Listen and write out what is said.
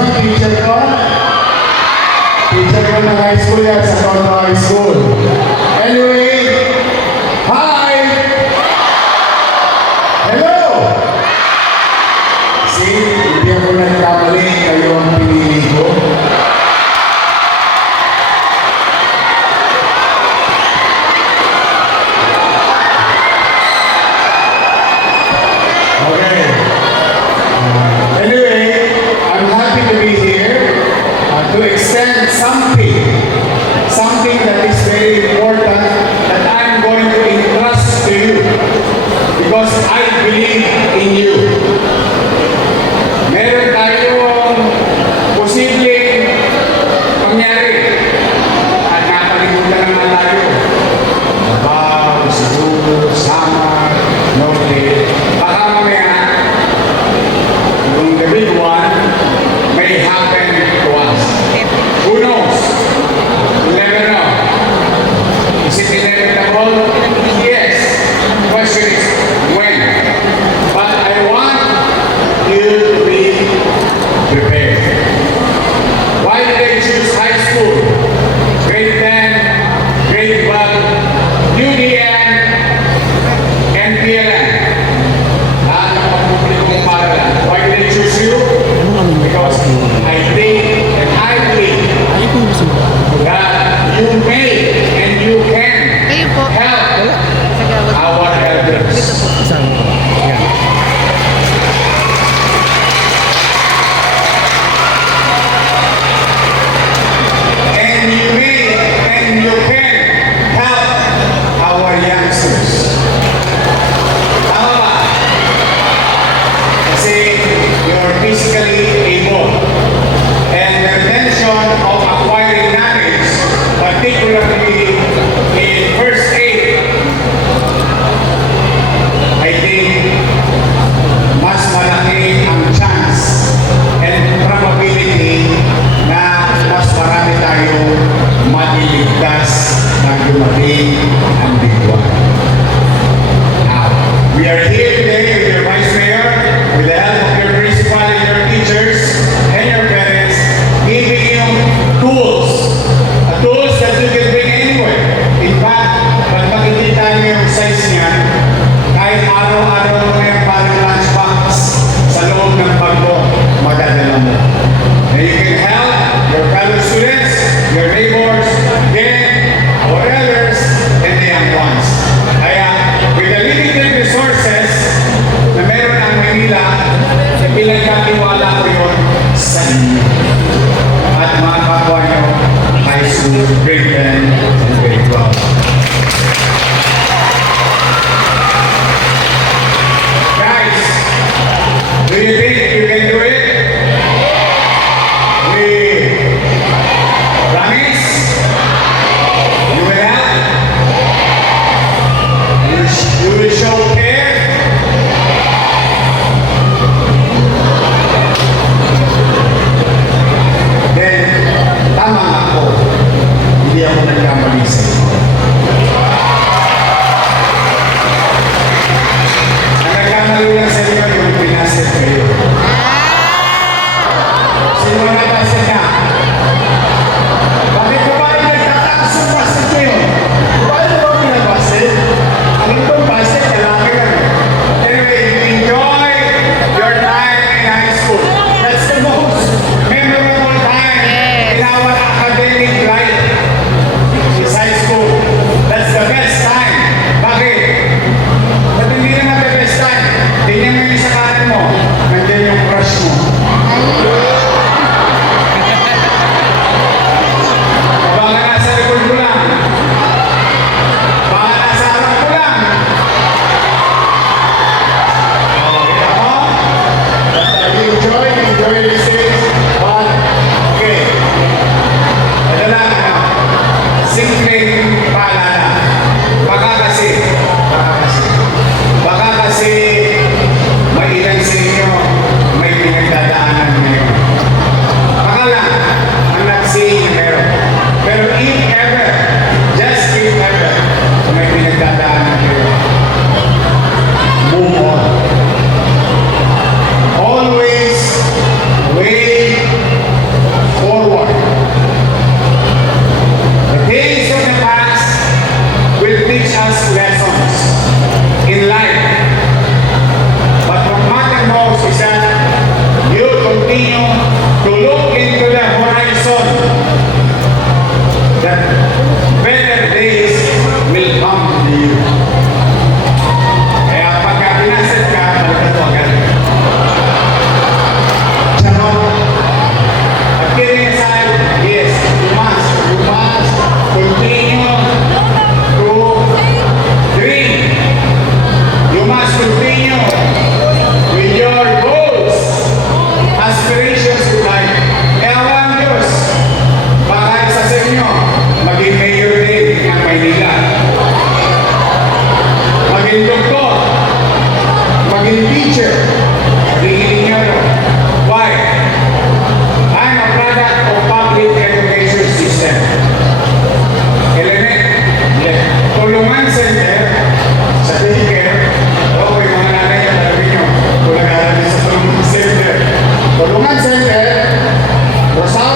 mo, teacher ko? Teacher ko ng high school yan sa Tondo High School. Anyway, hi! Hello! See, hindi ako nagkamali, kayo ang pinili ko. Okay. Anyway, I'm happy to be here to extend something that is very important that I'm going to entrust to you because I believe in you. Meron tayong posibleng pangyari at nakalimutan naman tayo. Wow, siguro, sama, norte. Baka mamaya, yung the big one may happen to us. Who knows? You never know. Is it inevitable? Yes. The question is when. But I want you to be prepared. Why did I choose high school? Grade 10, grade 12, UDN, NPLN. Lahat ng pagpublikong paralan. Why did I choose you? Because I think and I believe that you may and you can Kayo po. help Sagawad. our elders. Dito po. And you may and you can help our youngsters. Tama ba? Kasi you're physically able. And the intention of acquiring knowledge, particularly in first aid, I think mas malaki ang chance and probability na mas marami tayong maliligtas na dumating ang bigwan. Now, we are here today with your Vice Mayor, with the help of your principal and your teachers and your parents, giving you tools. Tools that you can bring anywhere. In fact, pag makikita niyo yung size niya, kahit araw-araw mo na yung parang lunchbox sa loob ng bag mo, madadala mo. And you can help your fellow students, your neighbors, then our elders, and the young ones. Kaya, with the limited resources na meron ang Manila, pinagkatiwala ko yun sa inyo. At mga kapwa nyo, high school, grade 10, and grade 12. Guys, do you think you can do it? We promise? You will help? You will show care? Rosario